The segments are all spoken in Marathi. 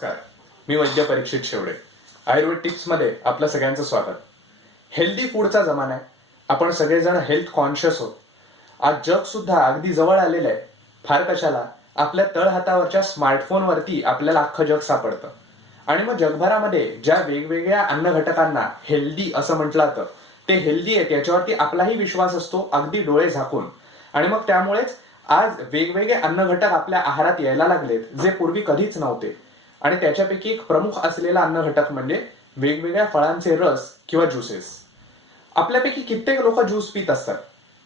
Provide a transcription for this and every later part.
नमस्कार, मी वैद्य परीक्षित शेवडे. आयुर्वेद टिप्समध्ये आपलं सगळ्यांचं स्वागत. हेल्दी फूडचा जमाना आहे. आपण सगळेजण हेल्थ कॉन्शियस आहोत. आज जग सुद्धा अगदी जवळ आलेलं आहे. फार कशाला, आपल्या तळहातावरच्या स्मार्टफोनवरती आपल्याला अख्खं जग सापडतं. आणि मग जगभरामध्ये ज्या वेगवेगळ्या अन्न घटकांना हेल्दी असं म्हटलं जातं, ते हेल्दी आहेत याच्यावरती आपलाही विश्वास असतो, अगदी डोळे झाकून. आणि मग त्यामुळेच आज वेगवेगळे अन्न घटक आपल्या आहारात यायला लागलेत, जे पूर्वी कधीच नव्हते. आणि त्याच्यापैकी एक प्रमुख असलेला अन्न घटक म्हणजे वेगवेगळ्या फळांचे रस किंवा ज्युसेस. आपल्यापैकी कित्येक लोक ज्यूस पित असतात.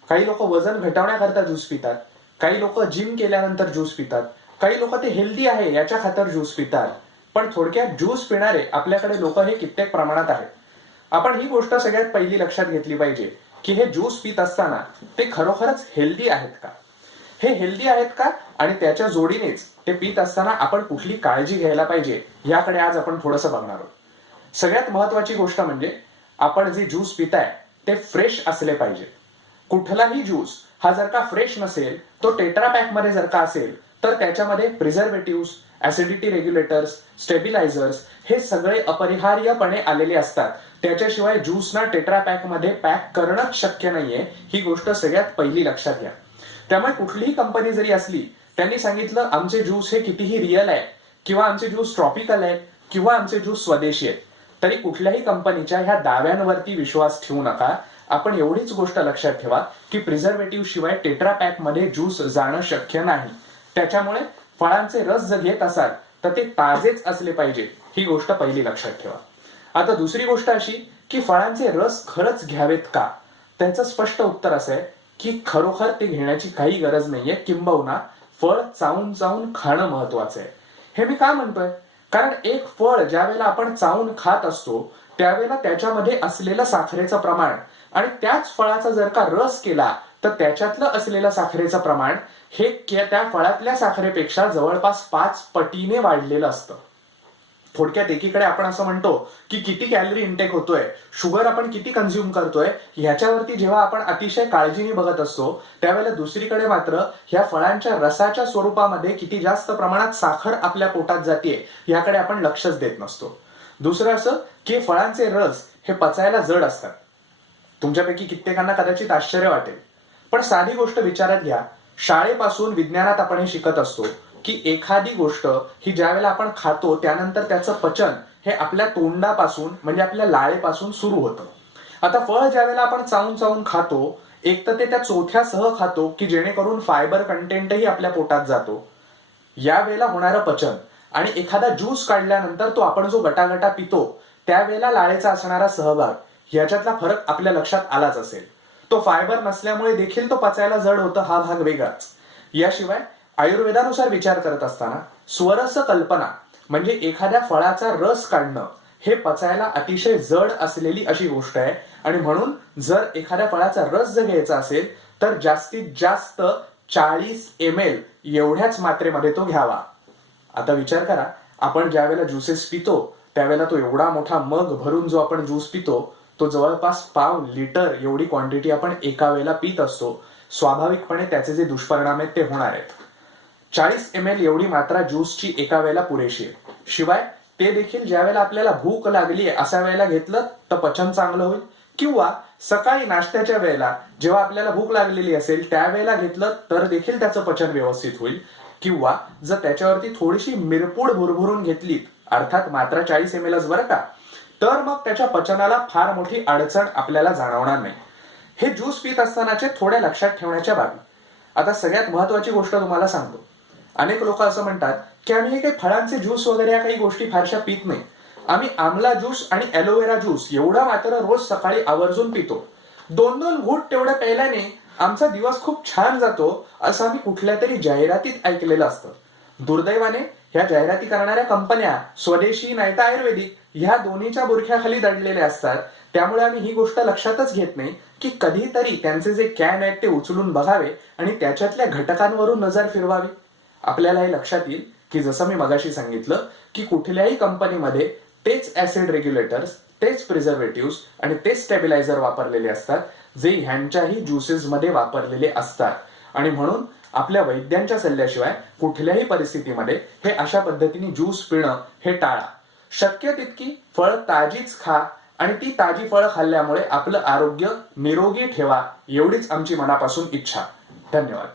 काही लोक वजन घटवण्याकरता ज्यूस पितात, काही लोक जिम केल्यानंतर ज्यूस पितात, काही लोक ते हेल्दी आहे याच्या खातर ज्यूस पितात. पण थोडक्यात ज्यूस पिणारे आपल्याकडे लोक हे कित्येक प्रमाणात आहेत. आपण ही गोष्ट सगळ्यात पहिली लक्षात घेतली पाहिजे की हे ज्यूस पित असताना ते खरोखरच हेल्दी आहेत का, हे हेल्दी आहेत का, आणि त्याच्या जोडीनेच ते पित असताना आपण कुठली काळजी घ्यायला पाहिजे याकडे आज आपण थोडंसं बघणार आहोत. सगळ्यात महत्वाची गोष्ट म्हणजे आपण जे ज्यूस पिताय ते फ्रेश असले पाहिजे. कुठलाही ज्यूस हा जर का फ्रेश नसेल, तो टेट्रा पॅक मध्ये जर का असेल, तर त्याच्यामध्ये प्रिझर्वेटिव्ह, ऍसिडिटी रेग्युलेटर्स, स्टेबिलायझर्स हे सगळे अपरिहार्यपणे आलेले असतात. त्याच्याशिवाय ज्यूसना टेट्रा पॅक मध्ये पॅक करणंच शक्य नाहीये. ही गोष्ट सगळ्यात पहिली लक्षात घ्या. त्यामुळे कुठलीही कंपनी जरी असली, त्यांनी सांगितलं आमचे ज्यूस हे कितीही रिअल आहे, किंवा आमचे ज्यूस ट्रॉपिकल आहेत, किंवा आमचे ज्यूस स्वदेशी आहेत, तरी कुठल्याही कंपनीच्या ह्या दाव्यांवरती विश्वास ठेवू नका. आपण एवढीच गोष्ट लक्षात ठेवा की प्रिझर्वेटिव्ह शिवाय टेट्रा पॅक मध्ये ज्यूस जाणं शक्य नाही. त्याच्यामुळे फळांचे रस जर घेत असाल तर ते ताजेच असले पाहिजे. ही गोष्ट पहिली लक्षात ठेवा. आता दुसरी गोष्ट अशी की फळांचे रस खरंच घ्यावेत का? त्याचं स्पष्ट उत्तर असं आहे की खरोखर ते घेण्याची काही गरज नाहीये. किंबहुना फळ चावून चावून खाणं महत्वाचं आहे. हे मी का म्हणतोय? कारण एक फळ ज्या वेळेला आपण चावून खात असतो त्यावेळेला त्याच्यामध्ये असलेलं साखरेचं प्रमाण आणि त्याच फळाचा जर का रस केला तर त्याच्यातलं असलेलं साखरेचं प्रमाण हे त्या फळातल्या साखरेपेक्षा जवळपास 5 पटीने वाढलेलं असतं. थोडक्यात एकीकडे आपण असं म्हणतो की किती कॅलरी इंटेक होतोय, शुगर आपण किती कन्झ्युम करतोय, ह्याच्यावरती जेव्हा आपण अतिशय काळजीने बघत असतो, त्यावेळेला दुसरीकडे मात्र ह्या फळांच्या रसाच्या स्वरूपामध्ये किती जास्त प्रमाणात साखर आपल्या पोटात जाते याकडे आपण लक्षच देत नसतो. दुसरं असं की फळांचे रस हे पचायला जड असतात. तुमच्यापैकी कित्येकांना कदाचित आश्चर्य वाटेल, पण साधी गोष्ट विचारात घ्या. शाळेपासून विज्ञानात आपण हे शिकत असतो की एखादी गोष्ट ही ज्या वेळेला आपण खातो त्यानंतर त्याचं पचन हे आपल्या तोंडापासून म्हणजे आपल्या लाळेपासून सुरू होतं. आता फळ ज्या वेळेला आपण चावून चावून खातो, एक तर ते त्या चोथ्यासह खातो की जेणेकरून फायबर कंटेंटही आपल्या पोटात जातो. या वेळेला होणारं पचन आणि एखादा ज्यूस काढल्यानंतर तो आपण जो गटागटा पितो त्यावेळेला लाळेचा असणारा सहभाग, याच्यातला फरक आपल्या लक्षात आलाच असेल. तो फायबर नसल्यामुळे देखील तो पचायला जड होतं, हा भाग वेगळाच. याशिवाय आयुर्वेदानुसार विचार करत असताना स्वरस कल्पना म्हणजे एखाद्या फळाचा रस काढणं हे पचायला अतिशय जड असलेली अशी गोष्ट आहे. आणि म्हणून जर एखाद्या फळाचा रस जर घ्यायचा असेल तर जास्तीत जास्त 40 ml एवढ्याच मात्रेमध्ये तो घ्यावा. आता विचार करा, आपण ज्या वेळेला ज्युसेस पितो त्यावेळेला तो एवढा मोठा मग भरून जो आपण ज्यूस पितो तो जवळपास पाव लिटर एवढी क्वांटिटी आपण एका वेळेला पित असतो. स्वाभाविकपणे त्याचे जे दुष्परिणाम आहेत ते होणार आहेत. 40 ml एवढी मात्रा ज्यूसची एका वेळेला पुरेशी आहे. शिवाय ते देखील ज्या वेळेला आपल्याला भूक लागली आहे अशा वेळेला घेतलं तर पचन चांगलं होईल, किंवा सकाळी नाश्त्याच्या वेळेला जेव्हा आपल्याला भूक लागलेली असेल त्यावेळेला घेतलं तर देखील त्याचं पचन व्यवस्थित होईल. किंवा जर त्याच्यावरती थोडीशी मिरपूड भुरभुरून घेतली, अर्थात मात्रा 40 ml बरं का, तर मग त्याच्या पचनाला फार मोठी अडचण आपल्याला जाणवणार नाही. हे ज्यूस पित असतानाचे थोड्या लक्षात ठेवण्याच्या बाबी. आता सगळ्यात महत्वाची गोष्ट तुम्हाला सांगतो. अनेक लोक असं म्हणतात की आम्ही हे काही फळांचे ज्यूस वगैरे या काही गोष्टी फारशा पित नाही. आम्ही आमला ज्यूस आणि ॲलोवेरा ज्यूस एवढा मात्र रोज सकाळी आवर्जून पितो. 2-2 घूट तेवढ्या प्यायल्याने आमचा दिवस खूप छान जातो, असं आम्ही कुठल्या तरी जाहिरातीत ऐकलेलं असतं. दुर्दैवाने ह्या जाहिराती करणाऱ्या कंपन्या स्वदेशी नाही तर आयुर्वेदिक ह्या दोन्हीच्या बुरख्याखाली दडलेल्या असतात. त्यामुळे आम्ही ही गोष्ट लक्षातच घेत नाही की कधीतरी त्यांचे जे कॅन आहेत ते उचलून बघावे आणि त्याच्यातल्या घटकांवरून नजर फिरवावी. आपल्याला हे लक्षात येईल की जसं मी मगाशी सांगितलं की कुठल्याही कंपनीमध्ये तेच ऍसिड रेग्युलेटर्स, तेच प्रिझर्वेटिव्ह आणि तेच स्टेबिलायझर वापरलेले असतात जे ह्यांच्याही ज्युसेस मध्ये वापरलेले असतात. आणि म्हणून आपल्या वैद्यांच्या सल्ल्याशिवाय कुठल्याही परिस्थितीमध्ये हे अशा पद्धतीने ज्यूस पिणं हे टाळा. शक्य तितकी फळ ताजीच खा आणि ती ताजी फळं खाल्ल्यामुळे आपलं आरोग्य निरोगी ठेवा, एवढीच आमची मनापासून इच्छा. धन्यवाद.